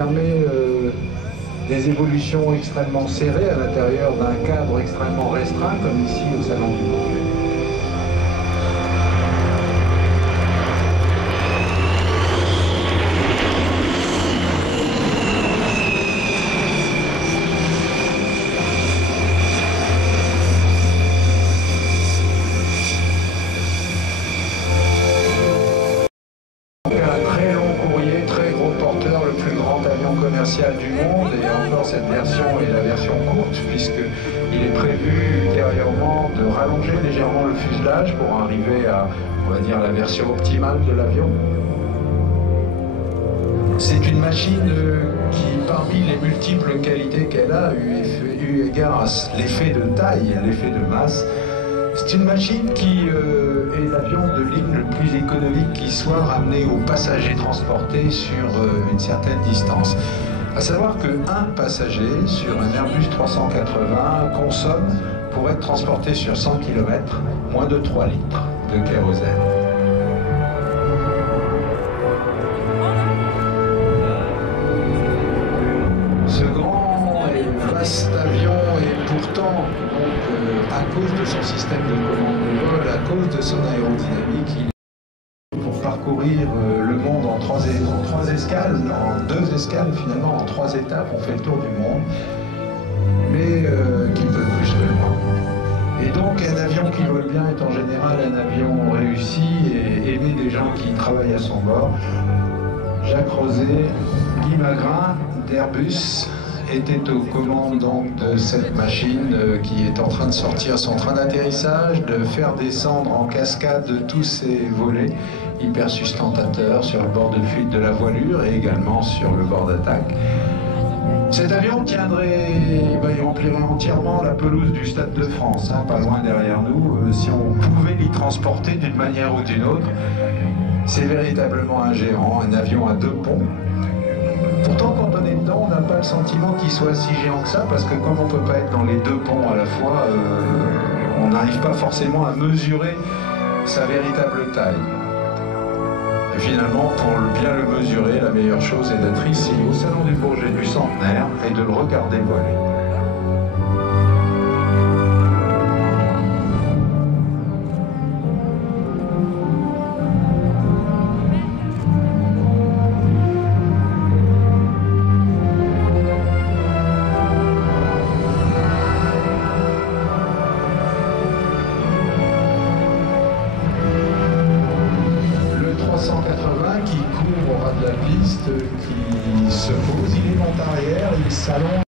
Permet des évolutions extrêmement serrées à l'intérieur d'un cadre extrêmement restreint, comme ici au Salon du Bourget. Le plus grand avion commercial du monde, et encore cette version est la version courte puisqu'il est prévu ultérieurement de rallonger légèrement le fuselage pour arriver à, on va dire, la version optimale de l'avion. C'est une machine qui, parmi les multiples qualités qu'elle a, eu égard à l'effet de taille, l'effet de masse, c'est une machine qui est l'avion de ligne le plus économique qui soit ramené aux passagers transportés sur une certaine distance. À savoir qu'un passager sur un Airbus 380 consomme, pour être transporté sur 100 km, moins de 3 litres de kérosène. Ce grand et vaste avion est pourtant, à cause de son système de commande de vol, à cause de son aérodynamique, il est pour parcourir le monde en trois escales, en 2 escales finalement, en 3 étapes, on fait le tour du monde, mais qui ne peut plus que moi. Et donc un avion qui vole bien est en général un avion réussi et aimé des gens qui travaillent à son bord. Jacques Rosé, Guy Magrin d'Airbus était aux commandes donc de cette machine qui est en train de sortir son train d'atterrissage, de faire descendre en cascade tous ses volets hypersustentateurs sur le bord de fuite de la voilure et également sur le bord d'attaque. Cet avion tiendrait, il remplirait entièrement la pelouse du Stade de France, pas loin derrière nous, si on pouvait l'y transporter d'une manière ou d'une autre. C'est véritablement un géant, un avion à 2 ponts. Pourtant, quand on est dedans, on n'a pas le sentiment qu'il soit si géant que ça, parce que comme on ne peut pas être dans les 2 ponts à la fois, on n'arrive pas forcément à mesurer sa véritable taille. Et finalement, pour bien le mesurer, la meilleure chose est d'être ici, au Salon du Bourget du Centenaire, et de le regarder voler. Qui court au ras de la piste, qui se pose, il est monte arrière, il s'allonge.